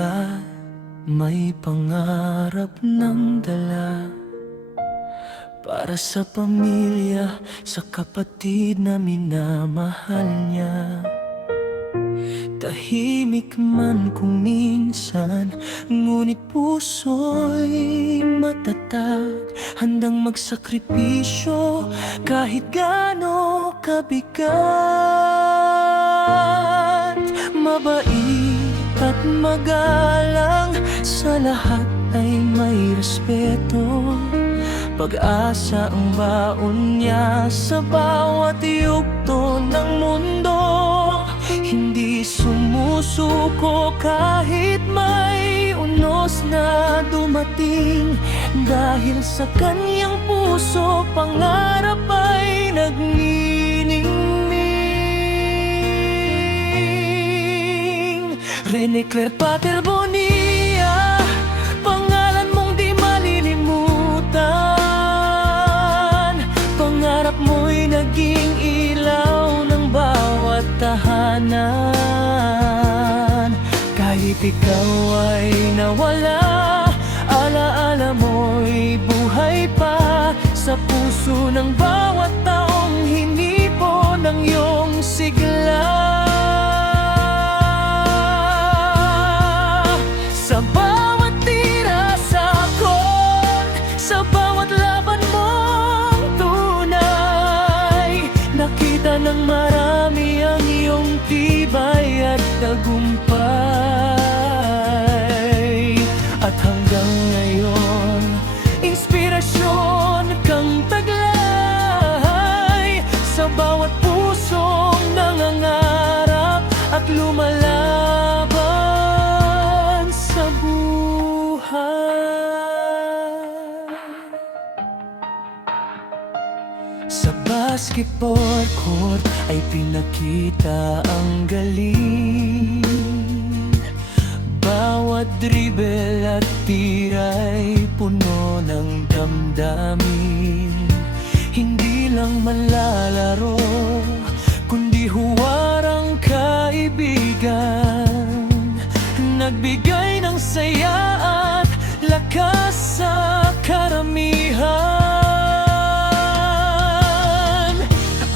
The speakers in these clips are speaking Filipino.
kita, may pangarap ng dala. Para sa pamilya, sa kapatid na minamahal niya. Tahimik man kung minsan, ngunit puso'y matatag, handang magsakripisyo kahit gaano kabigat. Mabait at magalang, sa lahat ay may respeto. Pag-asa ang baon niya sa bawat yugto ng mundo. Hindi sumusuko kahit may unos na dumating. Dahil sa kanyang puso, pangarap ay nagniningning. Rene Claire Pater Bonilla, pangalan mong di malilimutan. Pangarap mo'y naging ilaw ng bawat tahanan. Kahit ikaw ay nawala, alaala mo'y buhay pa sa puso ng bawat taong hinipon ng iyong sigla. Sa bawat tira sa akon, sa bawat laban mong tunay, nakita ng marami ang iyong tibay at tagumpay. At hanggang ngayon, inspirasyon kang taglay sa bawat pusong nangangarap at lumalaban sa buhay. Sa basketball court ay pinakita ang galing. Bawat dribble at tira'y puno ng damdamin. Hindi lang manlalaro, kundi huwarang kaibigan. Nagbigay ng saya at lakas sa karamihan.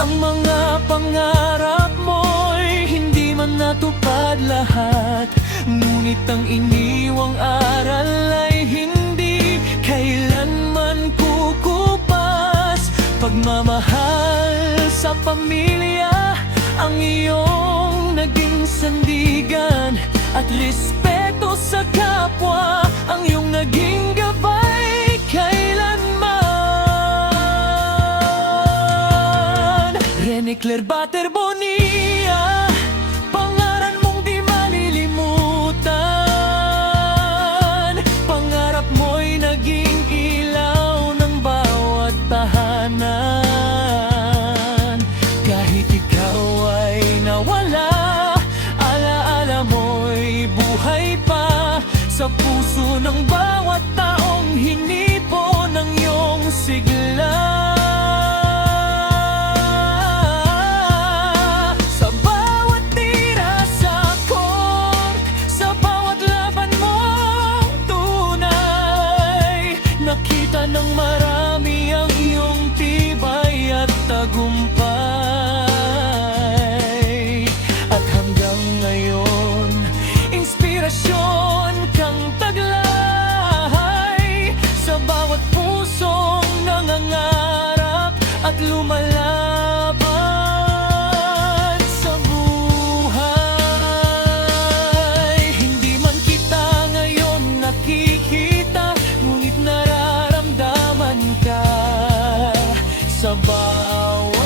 Ang mga pangarap mo'y hindi man natupad lahat, ngunit ang iniwang aral ay hindi kailanman kukupas. Pagmamahal sa pamilya ang iyong naging sandigan, at respeto sa kapwa ang iyong naging gabay kailanman. Rene Claire Pater Bonilla, pangalan mong di malilimutan. Pangarap mo'y naging ilaw ng bawat tahanan. Kahit ikaw ay nawala, alaala mo'y buhay pa sa puso ng bawat taong hinipon ng iyong sigla. Sa bawat tira sa court, sa bawat laban mong tunay, nakita ng marami ang iyong tibay at tagumpay. At hanggang ngayon, inspirasyon kang taglay sa bawat pusong nangangarap at lumalaban sa buhay. Hindi man kita ngayon nakikita, ngunit nararamdaman ka sa bawat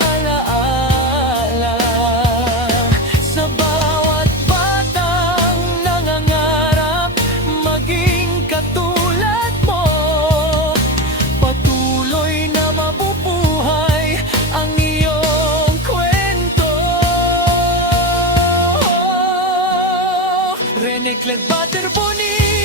alaala, sa bawat batang nangangarap maging katulad mo. Patuloy na mabubuhay ang iyong kwento. Rene Claire Pater Bonilla.